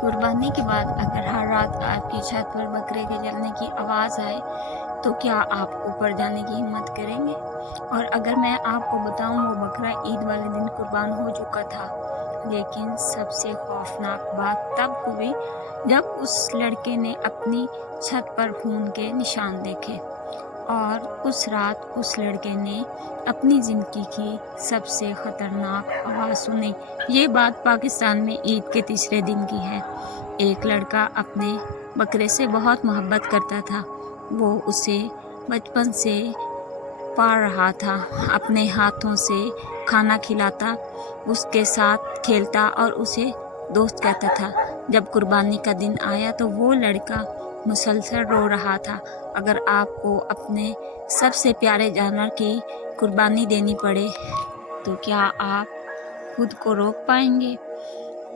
कुर्बानी के बाद अगर हर रात आपकी छत पर बकरे के जलने की आवाज़ आए तो क्या आप ऊपर जाने की हिम्मत करेंगे? और अगर मैं आपको बताऊं, वो बकरा ईद वाले दिन कुर्बान हो चुका था। लेकिन सबसे खौफनाक बात तब हुई जब उस लड़के ने अपनी छत पर खून के निशान देखे। और उस रात उस लड़के ने अपनी ज़िंदगी की सबसे ख़तरनाक आवाज़ सुनी। ये बात पाकिस्तान में ईद के तीसरे दिन की है। एक लड़का अपने बकरे से बहुत मोहब्बत करता था। वो उसे बचपन से पाल रहा था, अपने हाथों से खाना खिलाता, उसके साथ खेलता और उसे दोस्त कहता था। जब कुर्बानी का दिन आया तो वो लड़का मुसलसल रो रहा था। अगर आपको अपने सबसे प्यारे जानवर की कुर्बानी देनी पड़े तो क्या आप खुद को रोक पाएंगे?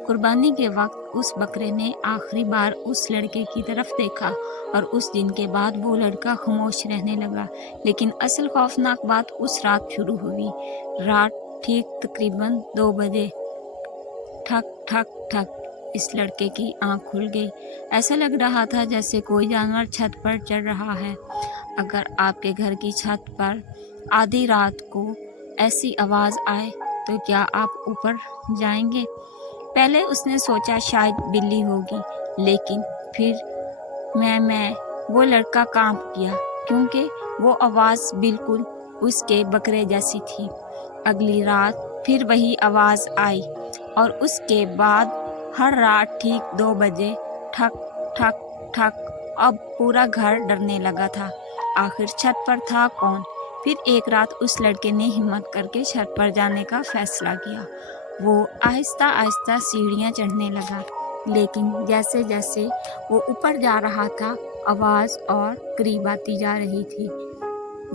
कुर्बानी के वक्त उस बकरे ने आखिरी बार उस लड़के की तरफ देखा और उस दिन के बाद वो लड़का खामोश रहने लगा। लेकिन असल खौफनाक बात उस रात शुरू हुई। रात ठीक तकरीबन 2 बजे ठक ठक ठक इस लड़के की आंख खुल गई। ऐसा लग रहा था जैसे कोई जानवर छत पर चढ़ रहा है। अगर आपके घर की छत पर आधी रात को ऐसी आवाज़ आए तो क्या आप ऊपर जाएंगे? पहले उसने सोचा शायद बिल्ली होगी, लेकिन फिर मैं वो लड़का कांप गया क्योंकि वो आवाज़ बिल्कुल उसके बकरे जैसी थी। अगली रात फिर वही आवाज़ आई और उसके बाद हर रात ठीक 2 बजे ठक ठक ठक। अब पूरा घर डरने लगा था। आखिर छत पर था कौन? फिर एक रात उस लड़के ने हिम्मत करके छत पर जाने का फैसला किया। वो आहिस्ता आहिस्ता सीढ़ियाँ चढ़ने लगा, लेकिन जैसे जैसे वो ऊपर जा रहा था आवाज़ और करीब आती जा रही थी।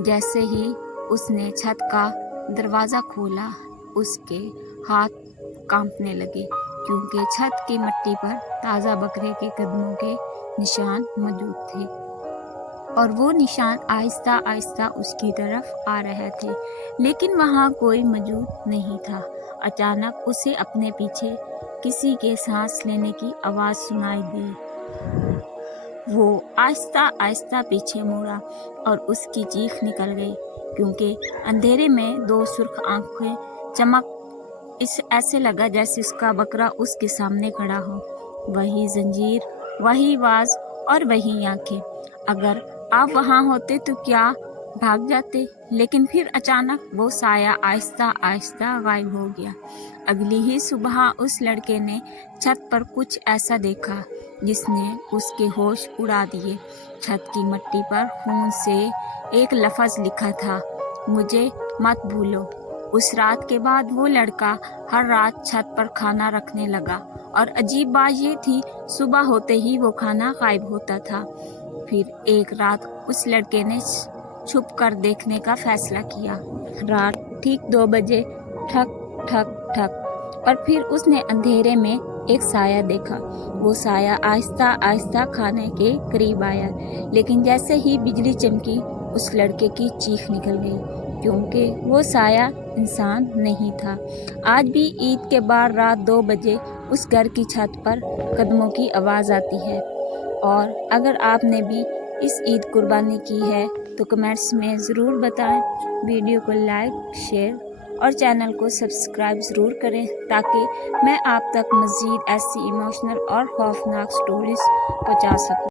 जैसे ही उसने छत का दरवाज़ा खोला, उसके हाथ कांपने लगे क्योंकि छत की मिट्टी पर ताज़ा बकरे के कदमों के निशान मौजूद थे और वो निशान आहिस्ता आहिस्ता उसकी तरफ आ रहे थे, लेकिन वहाँ कोई मौजूद नहीं था। अचानक उसे अपने पीछे किसी के सांस लेने की आवाज़ सुनाई दी। वो आहिस्ता आहिस्ता पीछे मुड़ा और उसकी चीख निकल गई क्योंकि अंधेरे में 2 सुर्ख आंखें चमक ऐसे लगा जैसे उसका बकरा उसके सामने खड़ा हो। वही जंजीर, वही आवाज़ और वही आंखें। अगर आप वहाँ होते तो क्या भाग जाते? लेकिन फिर अचानक वो साया आहिस्ता आहिस्ता गायब हो गया। अगली ही सुबह उस लड़के ने छत पर कुछ ऐसा देखा जिसने उसके होश उड़ा दिए। छत की मिट्टी पर खून से एक लफ्ज़ लिखा था, मुझे मत भूलो। उस रात के बाद वो लड़का हर रात छत पर खाना रखने लगा और अजीब बात ये थी, सुबह होते ही वो खाना गायब होता था। फिर एक रात उस लड़के ने छुप कर देखने का फैसला किया। रात ठीक 2 बजे ठक ठक ठक और फिर उसने अंधेरे में एक साया देखा। वो साया आहिस्ता आहिस्ता खाने के करीब आया, लेकिन जैसे ही बिजली चमकी उस लड़के की चीख निकल गई क्योंकि वो साया इंसान नहीं था। आज भी ईद के बाद रात 2 बजे उस घर की छत पर कदमों की आवाज़ आती है। और अगर आपने भी इस ईद कुर्बानी की है तो कमेंट्स में ज़रूर बताएं। वीडियो को लाइक, शेयर और चैनल को सब्सक्राइब ज़रूर करें ताकि मैं आप तक मज़ीद ऐसी इमोशनल और खौफनाक स्टोरीज़ पहुंचा सकूं।